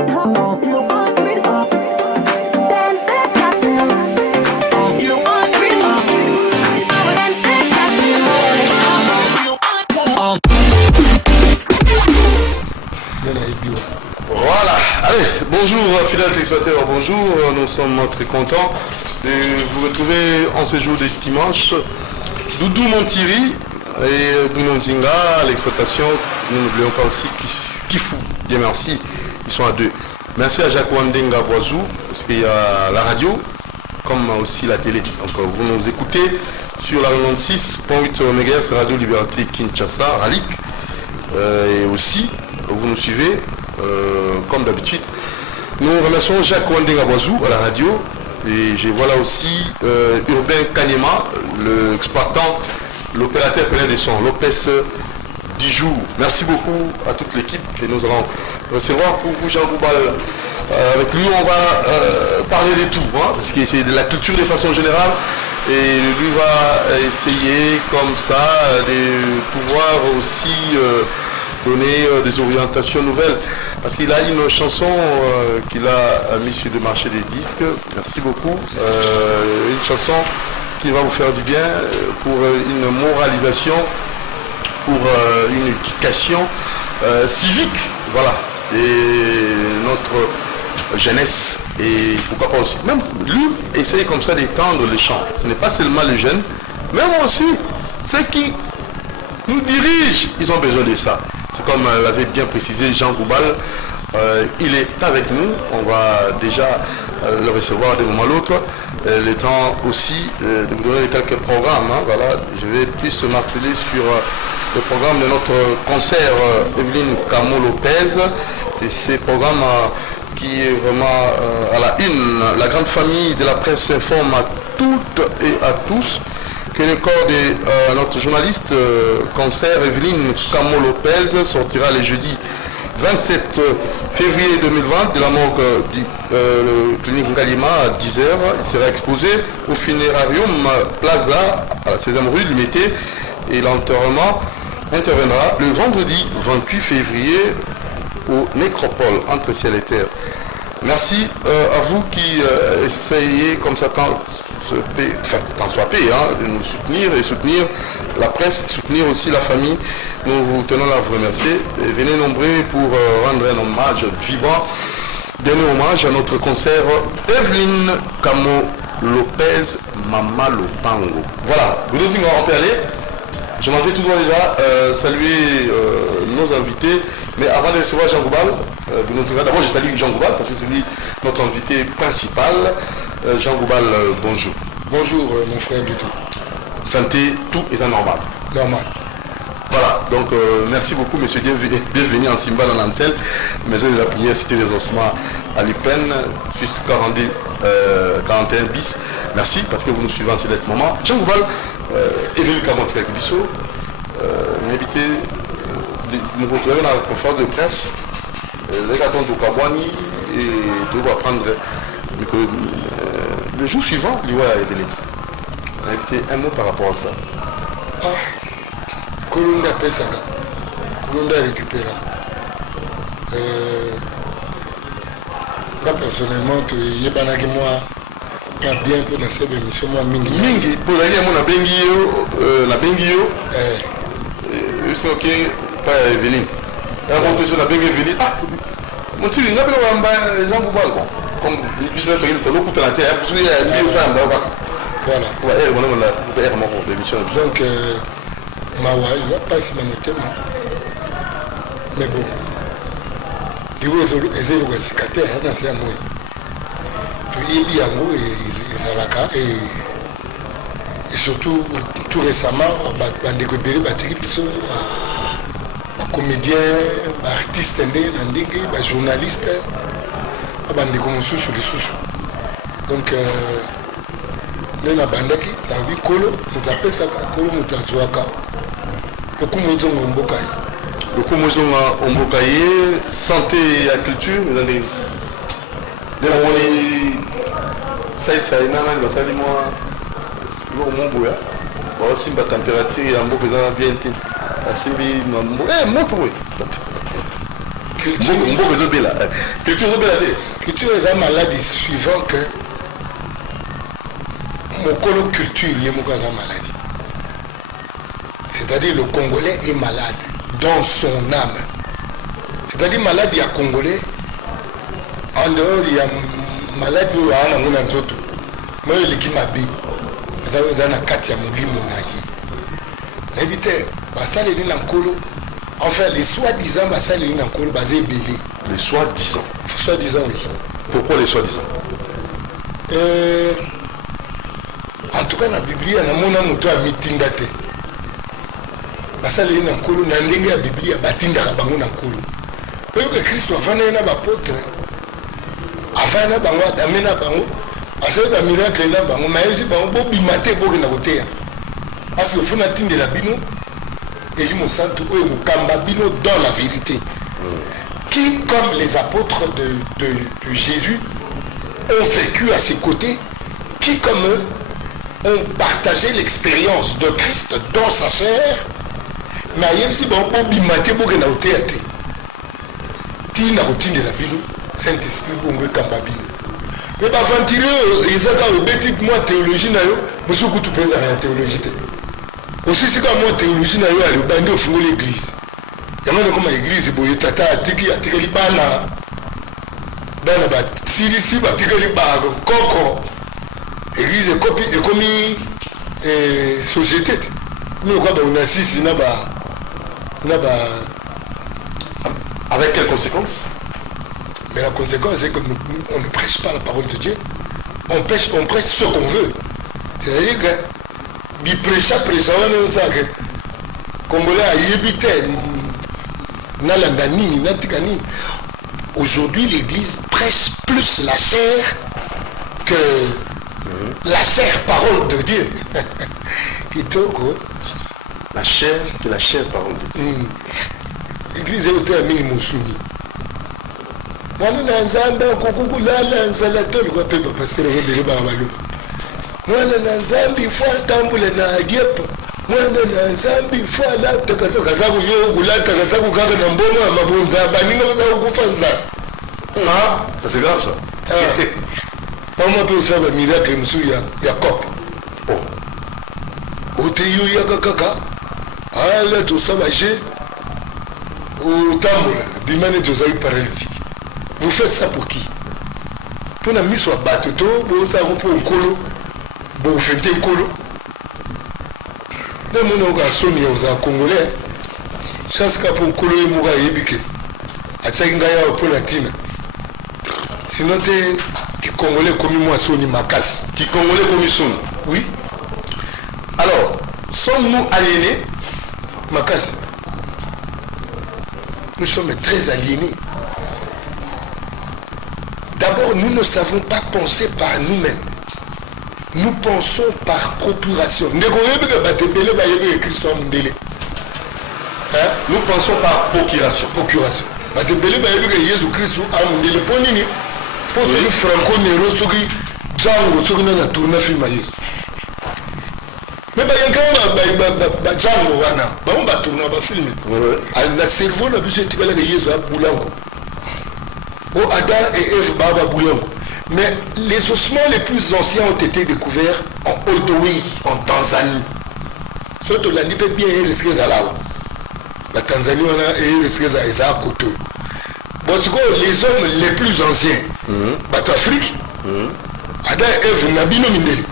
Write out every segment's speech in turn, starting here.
Voilà, allez, bonjour fidèles téléspectateurs, bonjour, nous sommes très contents de vous retrouver en ce jour de dimanche. Doudou Montiri et Bruno Nzinga à l'exploitation, nous n'oublions pas aussi Kifou, bien merci, ils sont à deux. Merci à Jacques Wandenga Boisou, parce qu'il y a la radio, comme aussi la télé. Donc vous nous écoutez sur la 96.8 MHz, Radio Liberté Kinshasa, Ralik, et aussi vous nous suivez comme d'habitude. Nous remercions Jacques Wandenga Boisou à la radio, et je vois là aussi Urbain Kanyema, l'exploitant, l'opérateur plein des sons, Lopez Dijour. Merci beaucoup à toute l'équipe et nous allons recevoir pour vous Jean Goubal. Avec lui on va parler de tout, hein, parce que c'est de la culture de façon générale et lui va essayer comme ça de pouvoir aussi donner des orientations nouvelles, parce qu'il a une chanson qu'il a mise sur le marché des disques. Merci beaucoup. Une chanson qui va vous faire du bien pour une moralisation, pour une éducation civique, voilà, et notre jeunesse, et pourquoi pas aussi, même lui essaye comme ça d'étendre les chants. Ce n'est pas seulement les jeunes, même aussi ceux qui nous dirigent, ils ont besoin de ça. C'est comme l'avait bien précisé Jean Goubal, il est avec nous, on va déjà le recevoir d'un moment à l'autre. Le temps aussi de vous donner quelques programmes, hein, voilà. Je vais plus marteler sur le programme de notre concert Evelyne Camo Lopez. C'est ce programme qui est vraiment à la une. La grande famille de la presse informe à toutes et à tous que le corps de notre journaliste concert Evelyne Camo Lopez sortira le jeudi 27 février 2020 de la morgue du clinique Ngalima à 10h. Il sera exposé au Funérarium Plaza à la 16e rue du Mété, et l'enterrement interviendra le vendredi 28 février au Nécropole entre ciel et terre. Merci à vous qui essayez comme ça tant soit payé, hein, de nous soutenir et soutenir la presse, soutenir aussi la famille. Nous vous tenons à vous remercier. Et venez nombreux pour rendre un hommage vibrant, donner hommage à notre concert Evelyne Camo Lopez Mama Lopango. Voilà, vous nous dites qu'on va aller. Je m'en vais tout droit déjà saluer nos invités. Mais avant de recevoir Jean Goubal, d'abord je salue Jean Goubal parce que c'est lui notre invité principal. Jean Goubal, bonjour. Bonjour mon frère du tout. Santé, tout est normal. Normal. Voilà, donc merci beaucoup monsieur, bienvenue en Simba dans l'Ancel, maison de la prière, cité des ossements à Lipen, Suisse 41 bis. Merci parce que vous nous suivez en ce moment. Jean Goubal, Evelyne Kamantika Kibiso, invité, nous retrouvons dans la conférence de presse, les gâteaux de Kabwani, et de vous apprendre le jour suivant, l'Iwa a été invité un mot par rapport à ça. Kolonda Pesaka, Kolonda récupéra. Moi personnellement, il y a moi bien pour dans cette émission, moi mingi. Mingi, pour la guerre, on a Bengio, c'est ok, pas Evelyne. On a Evelyne. Mon petit, il n'y a pas de Jean Goubal, comme il puisse être l'autre de la terre, parce qu'il y a une femme là-bas. Voilà. Donc, Mawa, il n'a pas si dans le thème. Mais bon, il y a des cicatrices, c'est un mot. Il y a un mot et surtout, tout récemment, on a découvert des comédiens, des artistes, des journalistes, des sur les sous. Donc, nous avons dit que nous avons fait le Kumozonga Mbokaye. Le Kumozonga Mbokaye, santé et culture, vous avez ça y est, ça y est, moi, mon boya, aussi ma température, il y a un beau bien été. La simbi, montre, oui. Culture est une maladie suivant que mon colo culture est une maladie. C'est-à-dire le Congolais est malade dans son âme. C'est-à-dire malade, il y a Congolais. En dehors, il y a malade où il y a un autre. Moi, il y a qui m'habille. Vous avez un Katia Mouli Mounayi. Évitez, ça les lignes en colo. Enfin, les soi-disant, ça les lignes en colo, basé belé. Les soi-disant. Soi-disant, oui. Pourquoi les soi-disant? En tout cas, dans la Bible, il y a un moto à mitindate. Ça les lignes en colo, dans la Bible, il y a batinda à bango en colo. Vous voyez que Christ a fait un apôtre. Avant na bango amena bango asala ba miracle na bango maïsi bango bo bimate bo na côté parce que fona tinde la bino et lui mon santo o kamba bino dans la vérité qui comme les apôtres de Jésus ont vécu à ses côtés, qui comme eux ont partagé l'expérience de Christ dans sa chair, mais ayebi bon bo bimate bo na côté ate tina routine de la bino Saint-Esprit bongo kambabino. Mais bah ventileux, ils ont le bêtis moi théologie na yo, monsieur kutu pesa la théologie. Aussi c'est comme moi théologie na yo le bande au fond l'église. Yamana comme l'église boye tata atiki li bana. Bana ba si ba tikeli ba koko. Église copie et comme société. Nous quoi on assiste na ba avec quelles conséquences? Mais la conséquence, c'est que on ne prêche pas la parole de Dieu. On prêche ce qu'on veut. C'est-à-dire que, il prêche, on ça que, Congolais a yébité, nalandani, natikani. Aujourd'hui, l'Église prêche plus la chair que la chère parole de Dieu. La chair que la chère parole de Dieu. L'Église est au terme minimum soumis. Mwana na nzambe kukulala nzalato kwa pepa pasteur webele ba baluba. Mwana na nzambe ifo tambule na agepa. Mwana na nzambe ifo la takaza kazaku yo kulata kazaku kaka na mboma mabonza baninga za kufanza. Ah, ça c'est grave ça. On peut faire un miracle monsieur Jacob. Oh. Oteyo ya kaka. Ala to sabaje. O tambula bimane to zai paralytique. Vous faites ça pour qui? Pour la mise sur bateau, pour ça pour un colo, pour faire un colo. Les gens qui sont aux Congolais, chance qu'à pour un colo et mourir yébike. À Tchangaya au Polatina. Sinon qui Congolais comme moi Sony Makas. Qui Congolais comme Sony. Oui. Alors, sommes-nous aliénés? Makas. Nous sommes très aliénés. D'abord, nous ne savons pas penser par nous-mêmes. Nous pensons par procuration. Nous pensons par procuration. Procuration. Jésus-Christ a demandé le ponini. Pour ce que Franco Nero, ce qui Django, ce qui n'a tourné film à Jésus. Mais il y a Django, il y a tourné un film. Le cerveau n'a plus été que Jésus a boulango. Oh, Adam et Ève Baba Bouillon. Mais les ossements les plus anciens ont été découverts en Oldoi, en Tanzanie. Surtout la Nipé bien risqué à là. La Tanzanie, on a risqué à Koto. Bon, les hommes les plus anciens, Afrique, Adam et Ève Nabino Mindeli.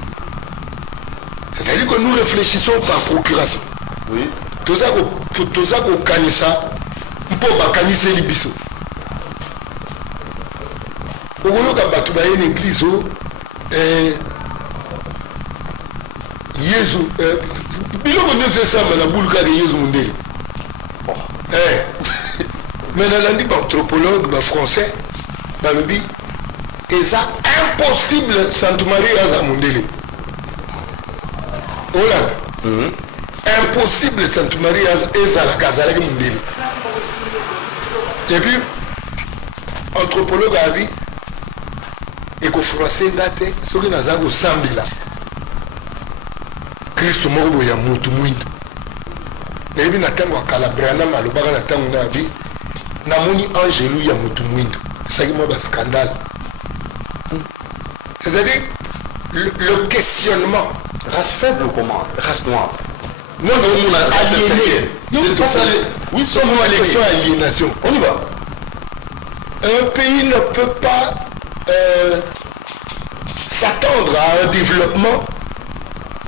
C'est-à-dire que nous réfléchissons par procuration. Oui. Tout ça, au Kanissa, on peut pas Kanissa Libiso. Au lieu de une église, Jésus, il y a un boule de Jésus Mundeli. Mais dans l'anthropologue français, dans le dit, et ça impossible Sainte Marie à Mundeli. Hollande. Impossible Sainte Marie à la Kazalek Mundeli. Et puis, anthropologue a dit, et que français ngate ce qui naza ko sambila Kristo moko ya mutu mwindo na hivi na tango kala brana malobaka na tango na bi namoni Angélou ya mutu mwindo c'est moi un scandale. C'est-à-dire le questionnement. Race faible ou comment? Race noire. Non, on a aliéné. Oui, sommes-nous aliénés? Aliénation. On y va. Un pays ne peut pas s'attendre à un développement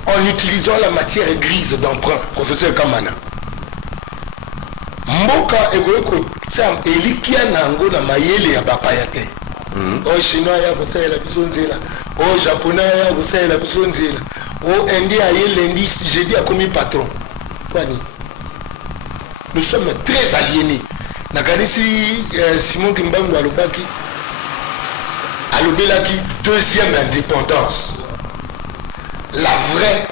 en utilisant la matière grise d'emprunt qu'on faisait comme Mana. Mboka elikia nango na mayele ya bapayate. O chinois ya kusela bisonzela, o japonais ya kusela bisonzela, o indien ya lundi jeudi a commis patron. Kwani nous sommes très aliénés. Nakanisi Simon Kimbangu alobaki alobelaki deuxième indépendance. La vraie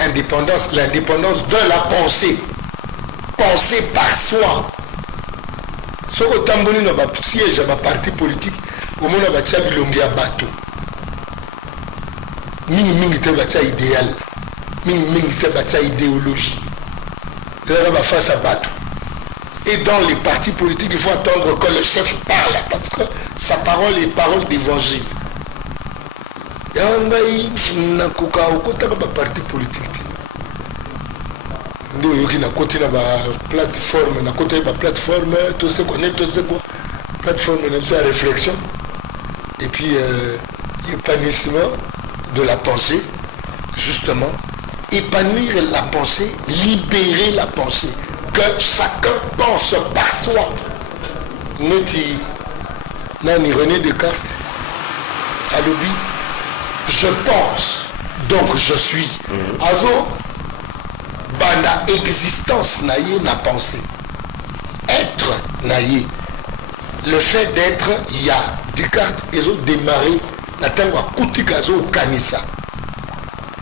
indépendance, l'indépendance de la pensée. Penser par soi. Ce que tamboli na ba siège ba parti politique, au moins na ba tia bilongi ya bato. Mingi te ba tia idéal. Mingi te ba tia idéologie. C'est ba face à bato. Et dans les partis politiques, il faut attendre que le chef parle parce que sa parole est parole d'évangile. Yangai na koka okota ba parti politique. Nous avons côté la plateforme, na côté la plateforme, tout ce qu'on est, tout ce qu'on plateforme de la réflexion et puis épanouissement de la pensée, justement, épanouir la pensée, libérer la pensée, que chacun pense par soi. Neti Nani René Descartes a dit je pense, donc je suis. Azo banda existence naïe na pensée. Être naïe. Le fait d'être, il y a Descartes, ils ont démarré na tangwa kutika zo kanisa.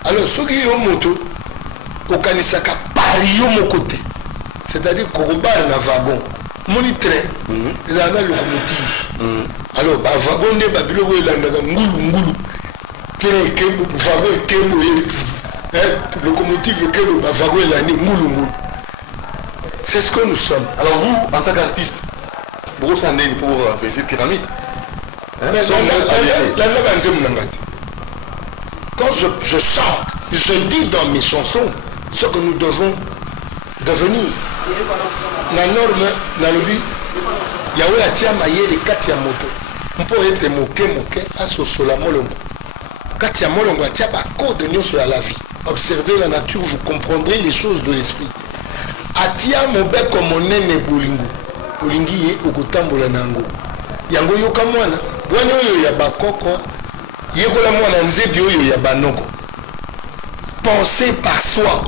Alors ceux qui ont moto au kanisa ka pari yo mon côté. C'est-à-dire korobar na wagon. Moni train, ils ont la locomotive. Alors ba wagon de babilo ko ilanda ngulu. Train ke wagon ke locomotive que le wagon est l'année moulou. C'est ce que nous sommes. Alors vous, en tant qu'artiste, pour faire ces pyramides, quand je chante, je dis dans mes chansons ce que nous devons devenir. La norme, la lobby, Yahweh a tia maillé les 4 moto. On peut être moqué à ce solamolongo. 4 molongo a tia ba code de sur la vie. Observez la nature, vous comprendrez les choses de l'esprit. Atia mobe comme mon nene bolingo. Bolingi ye okotambola nango. Yango yoka mwana. Wana oyo ya bakoko. Yekola mwana nzebi oyo ya banoko. Pensez par soi.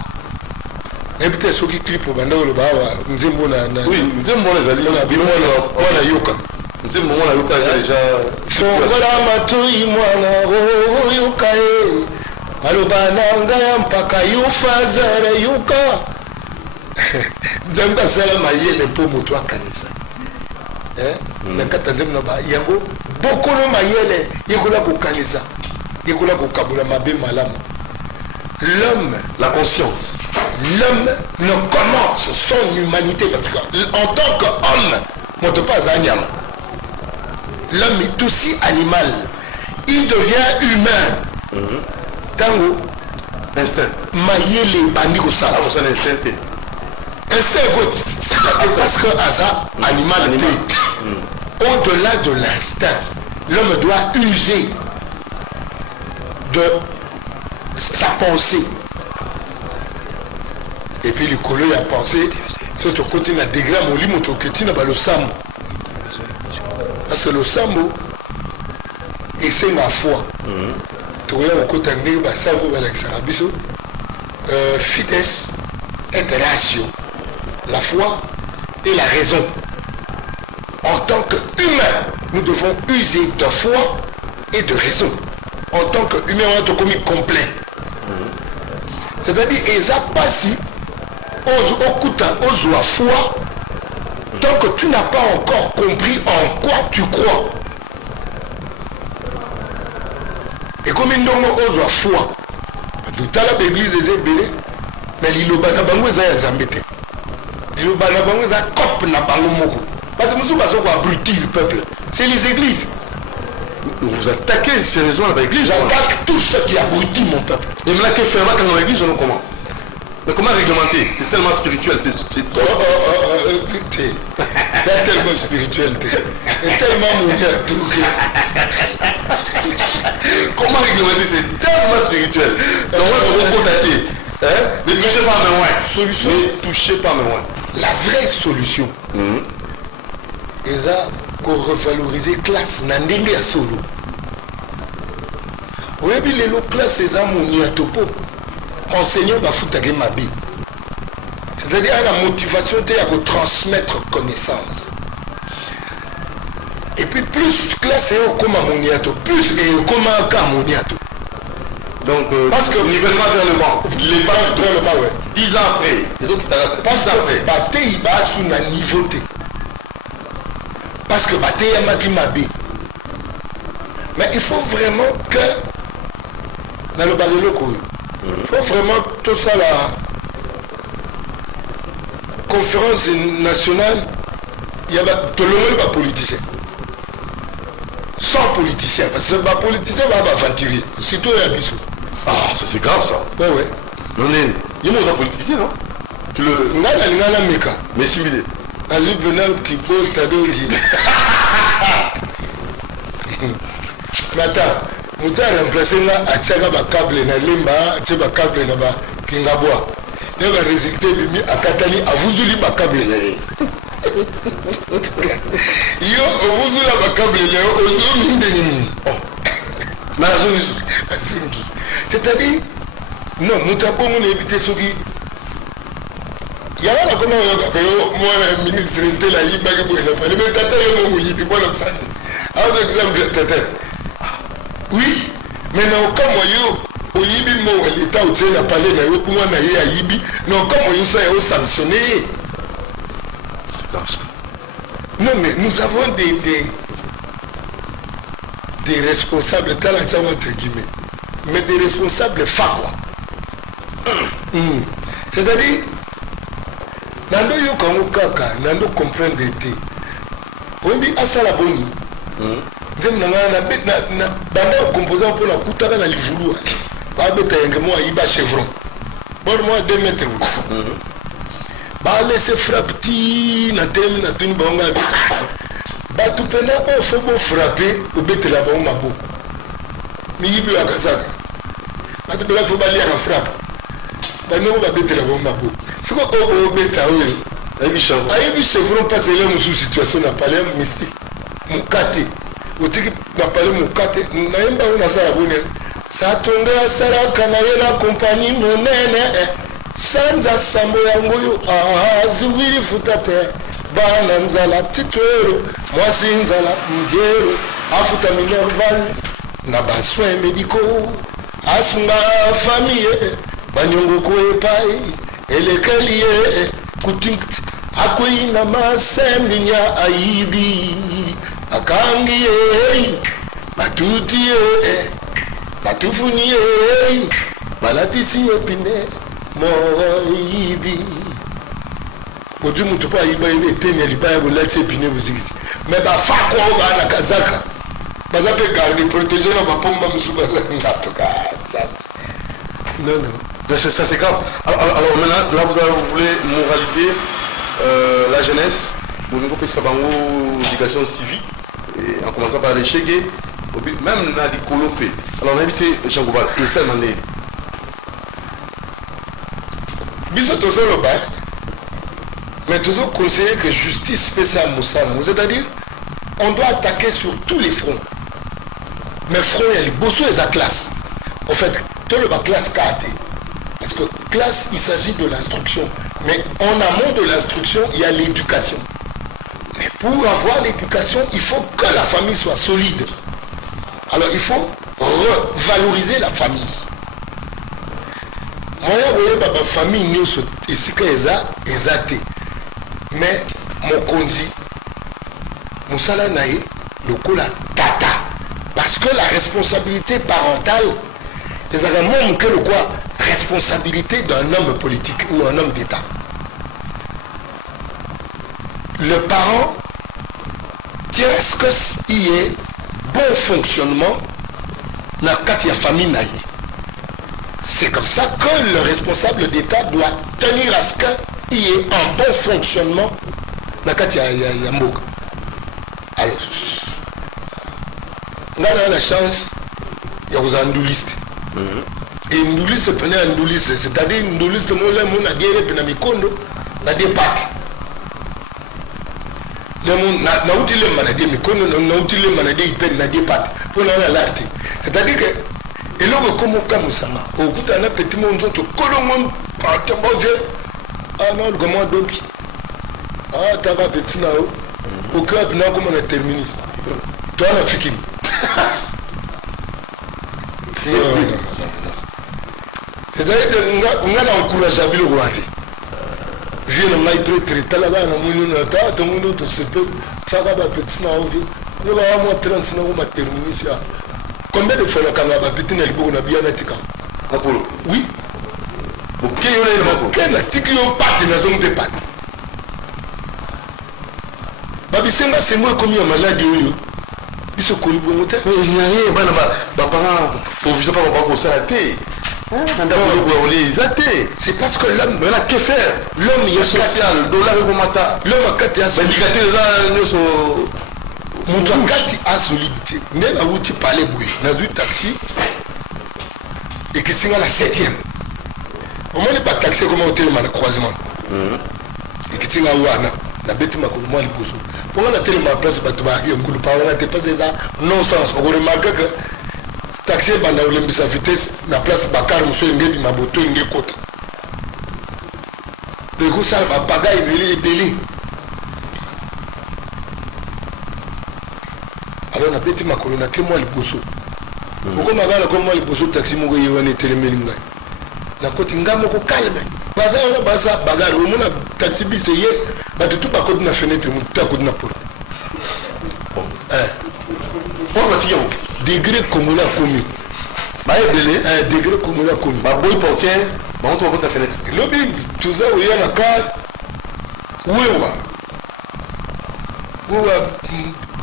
Et peut-être ceux qui clipent au bandolo le bawa. Nzembo na. Oui, nzembo na zali. Mwana yoka. Nzembo mwana yoka déjà. Fongola matui mwana yoka e. Aloba nanga ya mpaka yufazare yuka. Nzamba sala mayele po moto akanisa. Nakata nzembo na ba yango bokolo mayele yekola ko kanisa. Yekola ko kabula mabe malamu. L'homme, la conscience. L'homme ne commence son humanité parce qu'en tant qu'homme, on ne pas anyama. L'homme est aussi animal. Il devient humain. Tango. Instinct. Mayele bandi ko sala. C'est un instinct. Instinct parce que Asa animal. Au-delà de l'instinct, l'homme doit user de sa pensée. Et puis le colo a pensé sur le côté na dégramme au limoto qui n'a pas le sambo. Parce que le sambo et c'est ma foi. Tu vois au côté de la sambo avec Sarabiso, fidesz et ratio, la foi et la raison. En tant qu'humain, nous devons user de foi et de raison. En tant qu'humain, on est commis complet. C'est-à-dire, ils n'ont pas si aux foi tant que tu n'as pas encore compris en quoi tu crois. Et comme ils n'ont pas foi, tout à l'heure l'église est belée, mais l'ilobana bango est un zambete. L'ilobana bango est un cop na bango moko. abrutir le peuple. C'est les églises. Vous attaquez sérieusement l'église. J'attaque tous ceux qui abrutissent mon peuple. Et maintenant que faire dans l'église, on comment? Mais comment réglementer? C'est tellement spirituel. C'est trop. T'es tellement spirituel. T'es tellement mouillé à tout. Comment réglementer? C'est tellement spirituel. Donc on va contacter. Ne touchez pas mes mains. Solution. Ne touchez pas mes mains. La vraie solution. Et ça, pour revaloriser classe, n'andenge à solo. Oui, puis les classes, c'est ça, mon topo. Enseignant va foutre à Gemabi. C'est-à-dire la motivation de transmettre connaissance. Et puis plus classe est comme ammoniato, plus est comme un cas ammoniato. Donc, parce que nivellement vers le bas. Les bas vers le bas, ouais. 10 ans après. Les autres qui t'arrêtent. Parce que Baté, il va sous la niveauté. Parce que Baté, il m'a dit Mabé. Mais il faut vraiment que, dans le bas de l'eau, il faut vraiment tout ça, la conférence nationale, il y a tout le monde va politicien. Sans politicien, parce que les politiciens vont aventurer, surtout à Bissou. Ah, ça c'est grave ça. Ouais, ouais. Non, il y a un politicien, non? Tu le. Ngana Meka. Mais similé. Azul Benal qui pose ta dos. Mais attends, nous avons remplacé là, à Tchaga câble, na Limba, Tchaga câble, na Kingaboa. Il va résulter à Katani, à vous oublier ma câble. Yo, vous oubliez ma câble, aux hommes de c'est-à-dire, non, nous avons évité ce qui. Il y a là comment moi, le ministre de la Yiba, mais Tata, il y a un peu de sang. Un exemple, oui, mais non, comme moi, au Yibi, l'État où tu as parlé, pour moi, il y a Yibi, non, comme moi, ça est sanctionné. C'est comme ça. Non, mais nous avons des responsables, entre guillemets, mais des responsables fakwa. C'est-à-dire, nando yo kango kaka, nando comprendre te. Obi asala boni. Nzem na banda composant pour la kutaka na livulu. Ba beta yengemo iba chevron. Bon moi 2 mètres. Ba laisser frappe ti na temi na tuni bango. Ba tu pena on faut beau frapper au bete la bango mabo. Mi yibi akasaka. Ba tu pena faut ba lia na frappe. Ba no ba bete la bango mabo. C'est quoi au beta oui. Aïe chevron parce que là sous situation na palais mystique. Mukate. Otiki na palais mukate na yemba una sala bone. Satonga sara kana yela compagnie monene. Sanza sambo yango yo azuwiri futate. Bana nzala titwero. Mwasi nzala mgero. Afuta minerval. Na bassoins médicaux. Asunga famille. Banyongo kwe pai. Elekaliye kutinkt akwina masembinya aibi akangiye batutiye batufuniye balatisi epine moibi motu mutu pa iba ile teni alibaya bolati epine buzikiti mais ba fakwa ba na kazaka baza pe garder protéger na bapomba musuba ngatoka non non. Ça c'est grave. Alors maintenant, là vous voulez moraliser la jeunesse, au niveau de Sabango, l'éducation civique, et en commençant par les chégués, même dans les colopés. Alors on a invité Jean Gobal et ça m'en est. Bisous tous le bain, mais toujours conseiller que justice fait ça à Moussam. C'est-à-dire, on doit attaquer sur tous les fronts. Mais front, il y a les bossous et la classe. En fait, tout le bas classe KT. Parce que classe, il s'agit de l'instruction. Mais en amont de l'instruction, il y a l'éducation. Mais pour avoir l'éducation, il faut que la famille soit solide. Alors il faut revaloriser la famille. Moi, je vois ma famille, nous sommes ici, mais mon conduit, mon salanaï, le cola tata. Parce que la responsabilité parentale, c'est vraiment que le quoi? Responsabilité d'un homme politique ou un homme d'État. Le parent tiens est-ce que il y ait bon fonctionnement dans la famille naïe. C'est comme ça que le responsable d'État doit tenir à ce qu'il y ait un bon fonctionnement dans la Mboka. Alors, on a la chance, il y a un ndouliste. Et une ndouliste, c'est-à-dire une ndouliste, on a des mikondo, on a des pattes. C'est-à-dire que et là comme au Kamusama au coup on a petit monde autre colon ah non comment donc ah t'as pas petit là au club non comment on a terminé toi la fikim c'est-à-dire que on a encouragé le roi viens on a très là bas on a ta tout le monde tout se peut ça va petit là on va moi trans on va terminer ça. Combien de fois le Canada a pété dans le bureau de bien étika? Oui. Quel article yon pâte dans zone de pâte? Babisenga c'est moi comme yon malade yon. Il se colle bon moteur. Mais il n'y a rien. Parents, pour vous pas qu'on ça a été. C'est parce que l'homme, mais là que faire? L'homme il est social. Dollar et bomata. L'homme a quatre à solidité. Mon toit a solidité. Mais là où tu parlais bouille, dans un taxi et que c'est la 7e. On n'est pas taxé comme un hôtel dans le croisement. Et que c'est là où on a bêté ma cour moi le pousseau. Pour on a tellement place pour te barrer, on ne peut pas dépasser ça. Non sens. On remarque que taxi pendant l'embissage vitesse, la place Bakar monsieur Ngedi ma boto Ngé Kota. Le gros ça ma bagaille il est belé. Alors on a pété ma colonne, que moi le bosso. Pourquoi ma gare comme moi le bosso taxi mon gars on est télémélinga. La côte ngamo ko calme. Bagarre on a basa bagarre on a taxi bis yé, ba de tout ba côté na fenêtre mon ta côté na porte. Pour la tiyo degré comme la commis. Ba belé degré comme la commis. Ba boy portier, ba on trouve ta fenêtre. Lobby tout ça où il y a la carte. Ouewa.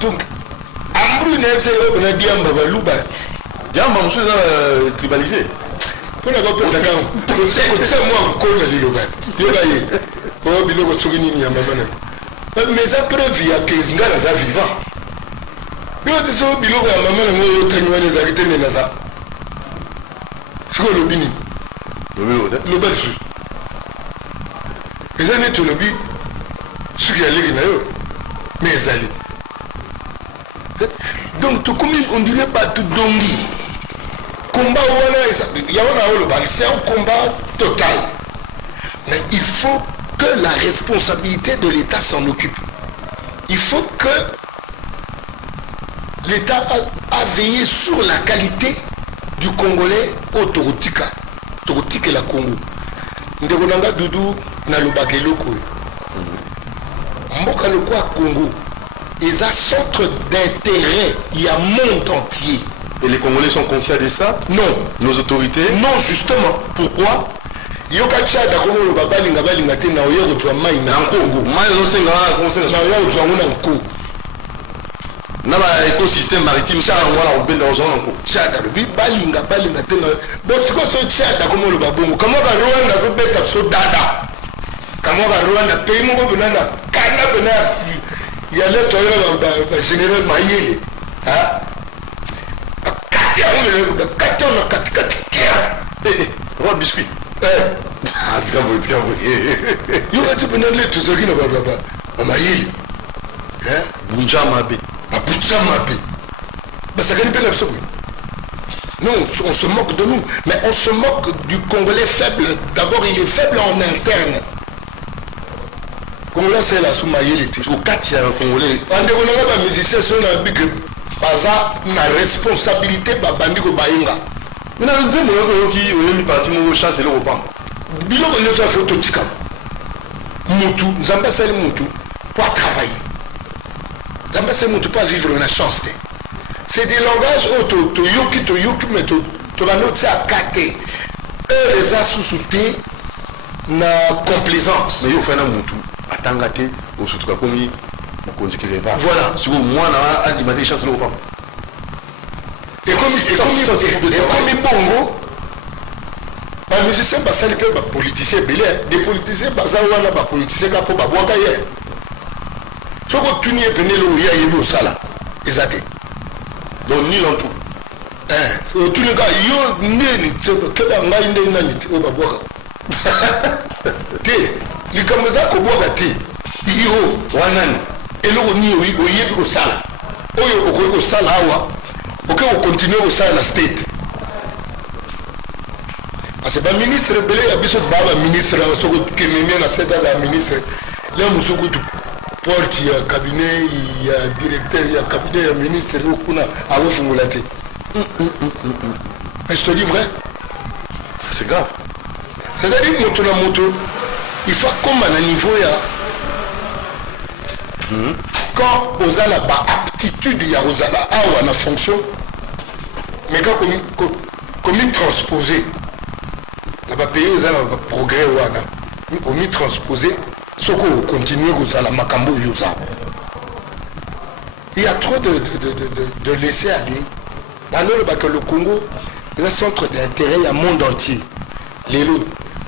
Donc Ambrou n'est pas un diamba balouba. Diamba monsieur tribalisé. Pour la gauche ça gagne. C'est moi encore le loba. Yobaye. Oh biloko souveni ni maman. Mais ça preuve il y a 15 ans ça vivant. Mais on dit ça biloko ya maman ngo tanywa les arrêter na ça. C'est quoi le bini? Le bel sou. Les années tout le bi. Ce qui a l'air na yo. Mais zali. Donc tout comme on dirait pas tout dongi. Combat c'est un combat total. Mais il faut que la responsabilité de l'État s'en occupe. Il faut que l'État a veillé sur la qualité du Congolais au Torotika. Torotika et la Congo. Ndebonanga Doudou na Lobakeloko. Mboka le quoi Congo. Ils ont centre d'intérêt, il y a un monde entier. Et les Congolais sont conscients de ça? Non. Nos autorités? Non, justement. Pourquoi? Yoka Tchada comme le baba linga te na oyo to mai na Congo. Mai zo senga conseil na oyo to ngona Congo. Na ba écosystème maritime ça wala obenda ozona Congo. Tchada le balinga te na. Bon c'est quoi ce Tchada comme le babongo? Comment va Rwanda to beta so dada? Comment va Rwanda pays mo bonana? Kana bonana. Il y a le général Mayele. Hein? Roi biscuit. Ah, tu vas il va te prendre tout ce qui ne va pas. Mayele. Hein? Bunjamabe. Bunjamabe. Ça gagne pas l'absolu. Non, on se moque de nous. Mais on se moque du Congolais faible. D'abord, il est faible en interne. Congolais c'est la Soumaïe au 4 il y a un Congolais on a pas musicien sur la big baza na responsabilité ba bandiko bainga mais na nzembo yo ki oyemi parti mo chance le repas biloko ne soit photo tika mutu nzamba sel mutu pour travailler nzamba sel mutu pas vivre na chance c'est des langages auto to yoki mais to ba note ça kate eux les a sous-souté na complaisance mais yo fait na mutu atanga te osutuka komi mokonzi quelque part. Voilà. Si vous moi na animateur chasse le pas. Et comme bongo, les musiciens basali pe ba politiciens belé, des politiciens baza wana ba politiciens ka po ba boka ye. Soko tuni e penelo ya yebo sala. Ezate. Donc ni dans tout. Tous les gars, yo neni que ba ngai ndeni na niti o ba boka. Te, likamza ko boka te. Yo Wanani. eloko ni oyebi kosala oyo okoki kosala awa oke okontinue kosala na state parce baministre ebele ya biso baa baministre soko kememie na state aza ministre le mosusu kutu porte ya cabinet ya directeur ya cabinet ya ministre okuna akofungola te mais je te dis vrai C'est grave. c'est-à-dire moto na moto il faut komba na niveau ya quand vous avez l'aptitude il y a la fonction mais quand comme transposer la pays vous avez le progrès comme transposer ce qu'on continue vous avez la macambo il y a trop de laisser aller dans le Congo c'est un centre d'intérêt il y a le monde entier les lots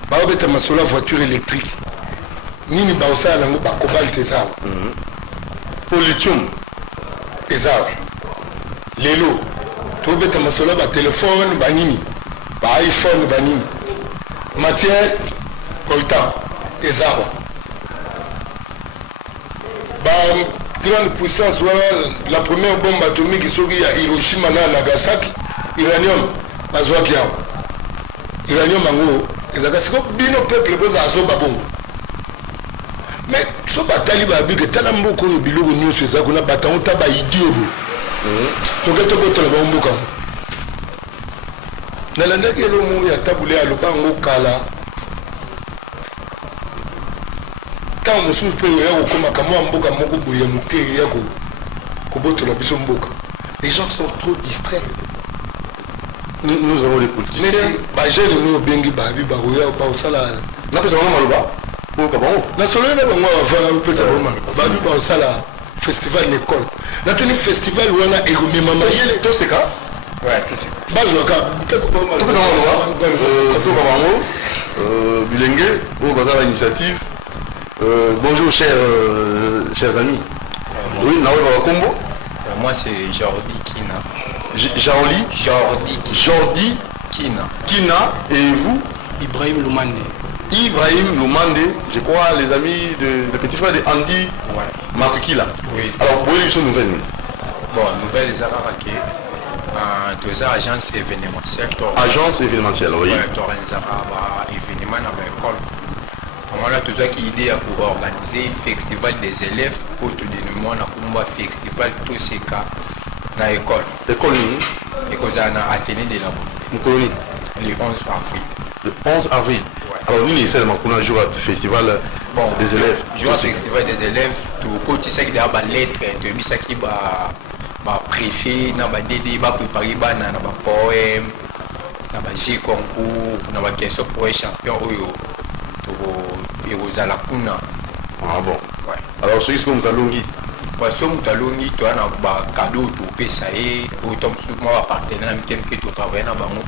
la voiture électrique nini baosa lango ba cobalt ezao Pour lithium ezao lelo to beta masolo ba téléphone ba nini ba iPhone ba nini matière coltan ezao ba grande puissance wala la première bombe atomique soki ya Hiroshima na Nagasaki uranium bazwaki yao uranium ango ezaka siko bino peuple boza azoba bongo mais so batali babike tala mboko oyo biloko nyonso eza kuna batango ta baidio toke tokotola bamboka nalandaki elomo ya tabule aloba yango kala ntango mosusu mpe oya kokomaka mwa mboka moko boye moke eya kobotola biso mboka les gens sont trop distraits nous avons les politiciens bajene no obengi babi bakoya baosala napesa bango maloba na solo na bango avanga opesa bango maloba babi baosala festival l'école natoni festival wana ekomema mayele toseka bazwaka bilenge oyo baza ba initiative bonjour chers amis oui nawe bakombo moi c'est Jordi Kina. Jordi Kina et vous Ibrahim Loumande. Ibrahim Loumande, je crois les amis de petit frère de Andy Makukila. Oui. Alors pour les nouvelles. Bon, nouvelles Zararake. Deux agences événementielles. Agence événementielle, oui. Ouais, tu as événement dans l'école. On a toujours qui idée pour organiser un festival des élèves autour de nous. On a un festival tout ce cas dans l'école. L'école, et qu'on a Athénée de la colonie. Le 11 avril. Le 11 avril. Ouais. Alors nous, seulement qu'on a joué au festival des élèves. Jouer au festival des élèves, tout côté ça qui a des lettres, tu as ça qui va préfet, na ba dédé, ba préparer na ba poème, na ba jeu concours, na ba question pour les champions oyo. To eroza la kuna. Ah bon. Ouais. Alors ceux qui sont Mutalongi. Ouais, so Mutalongi, tu as un cadeau to pesa et autant que moi partenaire même que tu travailles na bango.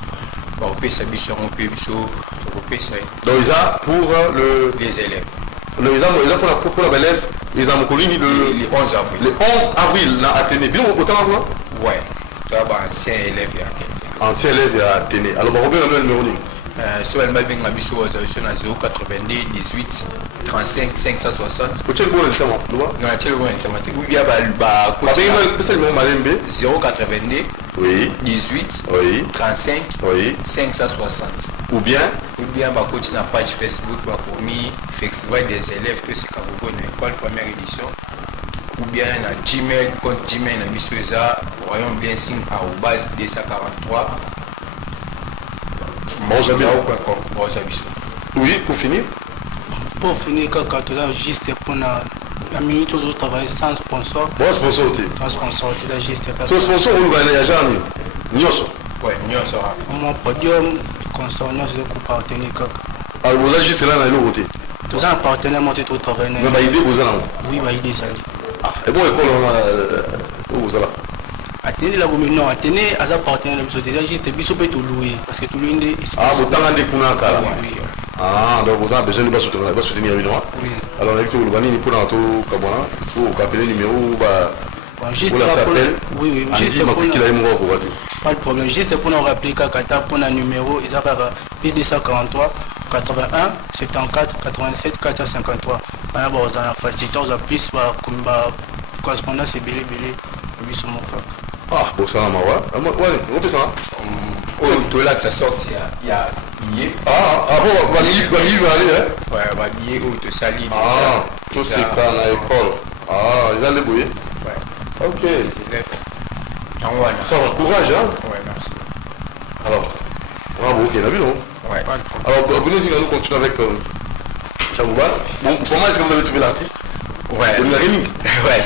Ba pesa biso on peut biso to pesa. Donc ils a pour les élèves. Le ils a pour la élève, ils ont colline le 11 avril. Le 11 avril na Athénée. Bien autant quoi? Ouais. Tu as un ancien élève à Athénée. Ancien élève à Athénée. Alors on revient au numéro. Soit elle m'a bien habitué aux actions à 082 18 35 560. Quel bon le temps? Non, quel bon le temps? Ou bien 082 oui 18 oui 35 oui 560. Ou bien bah coach na page Facebook bah pour mi festival des élèves que c'est Kabogo na école première édition. Ou bien na Gmail compte Gmail na Bisoza voyons bien signe @ 243. Oui, pour finir. Pour finir, quand tu as juste pour la minute où tu travailles sans sponsor. Bon sponsor. Sans sponsor, tu as juste. Sans sponsor, on va aller à Jean. Nyoso. Ouais, Nyoso. Mon podium, consort, Nyoso, de coupe partenaire. Alors, vous avez juste là dans l'autre côté. Tu as un partenaire monté tout travail. Mais bah, idée, vous avez. Oui, bah, idée, ça. Et bon, école, où vous allez? Athénée la commune, non, Athénée, à sa partenaire, déjà juste, biso peut tout louer, parce que tout le monde est... Ah, vous avez des pounds à oui. Ah, donc vous avez besoin de soutenir le noir. Oui. Alors, avec tout le monde, il faut dans tout Kabana, ou capter numéro, juste pour s'appelle. Oui, juste pour pas de problème, juste pour nous rappeler Kakata pour un numéro, ils ont plus 243 81 74 87 453. Maintenant, vous avez facilité, vous avez plus correspondance, c'est belé, oui, sur mon coq. Ah, bon, ça va, ouais, on fait ça. Oh, tout là, ça sort, il y a billet. Ah, bon, va aller, hein? Ouais, billet, oh, te salis. Ah, tout c'est quand à l'école. Ah, ils ont débrouillé. Ouais. Ok. Ça va, courage, hein? Ouais, merci. Alors, bravo, ok, on a vu, non? Ouais. Alors, nous continuons avec Changouba. Bon, comment est-ce que vous avez trouvé l'artiste? Ouais,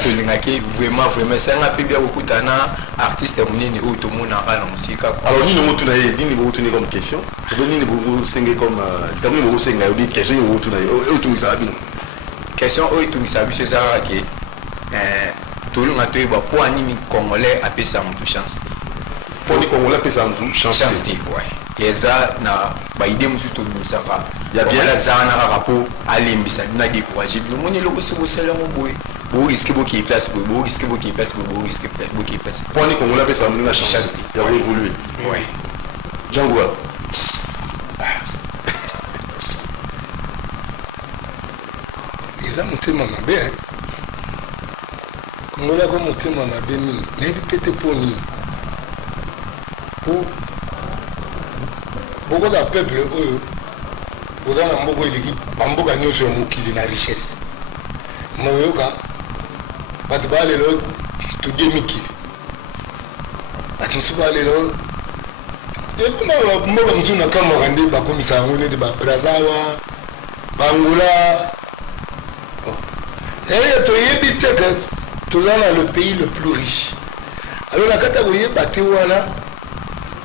Tony Ngaki, vraiment, c'est un peu bien beaucoup d'artistes ou tout le monde en parle en musique. Alors, nous tourner comme question. Question, c'est ça que tout le monde pour un Congolais a payé ça une chance. Pour les Congolais, a une chance. Ouais. Et ça, na idée musu to misaka. Ya bien la zana rapport à l'imbisa na décourager. Le monde le aussi vous c'est mon boy. Vous risquez beaucoup de place, vous risquez beaucoup de place, vous risquez beaucoup de place. Pour les Congolais, ça une chance. Il a évolué. Ouais. Django. Ils ont monté ma mabe. Congolais comme monté ma mabe ni. Mais pété pour ni. Pour beaucoup de peuple oza na mboka eleki bamboka nyonso ya mokili na richesse moyoka bato balelo todie mikili bato mosusu balelo epona mboka mosusu na kamwaka nde bakomisa yango neti babrazawa bangola eye toyebi te ke toza na le pays le plus riche alors na kati ya koyeba te wana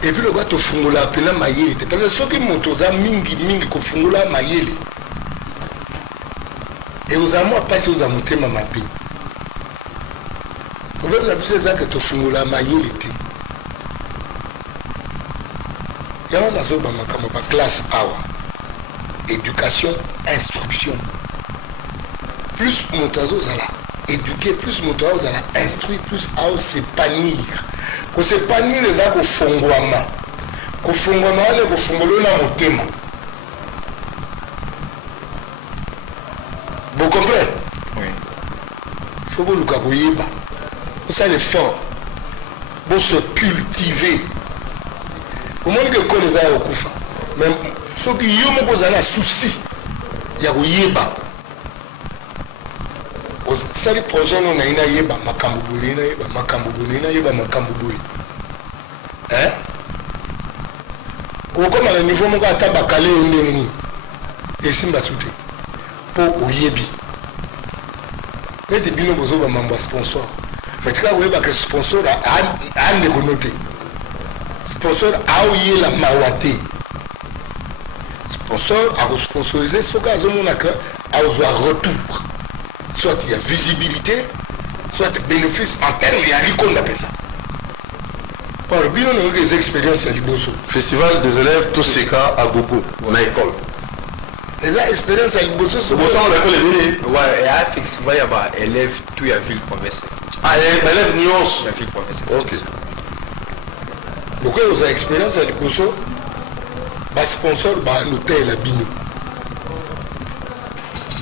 et puis le gars te fungola apela mayele parce que ceux qui motoza mingi kofungola mayele et aux amours pas si aux amotema mabe problème la plus c'est que te fungola mayele te yama nazo ba makamo ba classe awa éducation instruction plus motazo zala éduquer plus motazo zala instruire plus à s'épanouir ko s'épanouir les a kofungwama ne kofungolo na motema. Vous comprenez? Oui. Il faut que vous koyeba. Ça l'effort. Pour se cultiver. Au moins que les a okufa. Mais ceux qui y ont un souci, il y a koyeba. Ça le projet non na yeba makambubu na yeba makambubu. Hein? Au comme à un niveau mon gars tabakale ondeni. Et simba souté. Pour oyebi. Mais des bino bozo ba mambo sponsor. Mais tu vois oyeba que sponsor a ne connoté. Sponsor a oyé la mawate. Sponsor a sponsoriser ce cas on a que a avoir retour. Soit il y a visibilité, soit bénéfice en termes de Yarikon Napeta. Or, bien on a eu des expériences à Liboso. Festival des élèves, tout ces cas à Gogo, dans l'école. Les expériences à Liboso, c'est pour ça on a que les ouais, et à festival, il y a des élèves, tout y a ville province. Ah, élèves nuance. Il y a ville province. Ok. Donc, vous avez expérience à Liboso, bah, sponsor, bah, l'hôtel à Bino.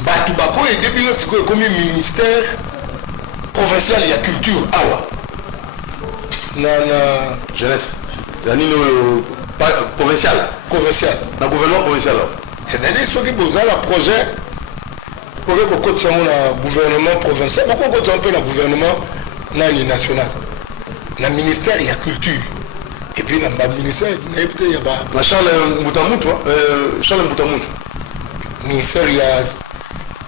Batubako et début comme ministère provincial de la culture awa na jeunesse la nino provincial na gouvernement provincial c'est-à-dire ceux qui posent un projet pour que côté sur le gouvernement provincial pourquoi côté un peu le gouvernement national na ministère de la culture et puis na ministère peut-être il y a Charles Moutamoutou ministère il y a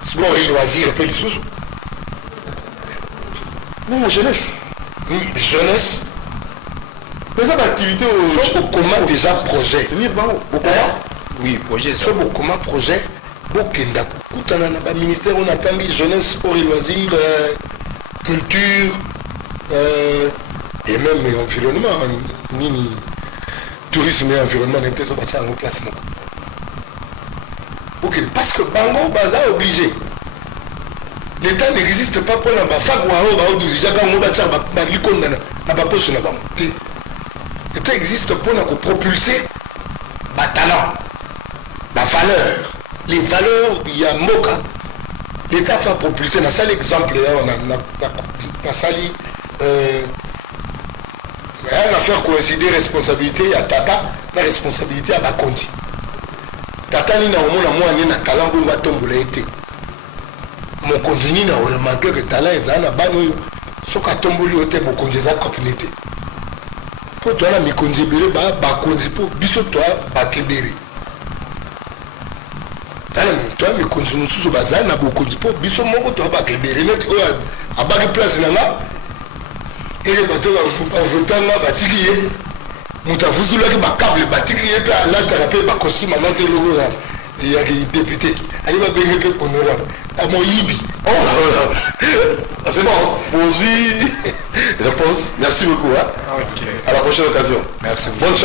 sport et loisirs et puis sous non jeunesse jeunesse mais ça d'activité au faut comment déjà projet tenir bon oui projet ça faut comment projet bokenda kutana na ba ministère on attend jeunesse sport et loisirs culture et même environnement, nini tourisme et environnement n'était pas ça en place. Ok, parce que Bango Baza obligé. L'État n'existe pas pour la fac ou diriger quand on va faire l'icône dans la poche. L'État existe pour nous propulser le talent, la valeur. Les valeurs, il y a Moka. L'État fait propulser, dans ça l'exemple, on a sali, on a fait coïncider responsabilité à Tata, la responsabilité à Bakonti. Tata ni na omona mwana na talent pour batombola été. Mon continue na remarqué que talent ezana bano soka tomboli ote bokonjeza communauté. Pour toi la mikonjebele ba bakonzi pour biso toi bakebere. Tala toi mikonzi mususu bazana bokonzi pour biso moko toi bakebere net o abaki place nanga. Et les bateaux va votanga batikiye. Moutavuzulaki ba câble batikiye pe la thérapie ba costume la logo là. Il y a des députés. Allez va bien que honorable. À mon Ibi. Oh là, c'est bon. Bonjour. Réponse. Merci beaucoup. Hein? Ok. À la prochaine occasion. Merci. Bonne chance.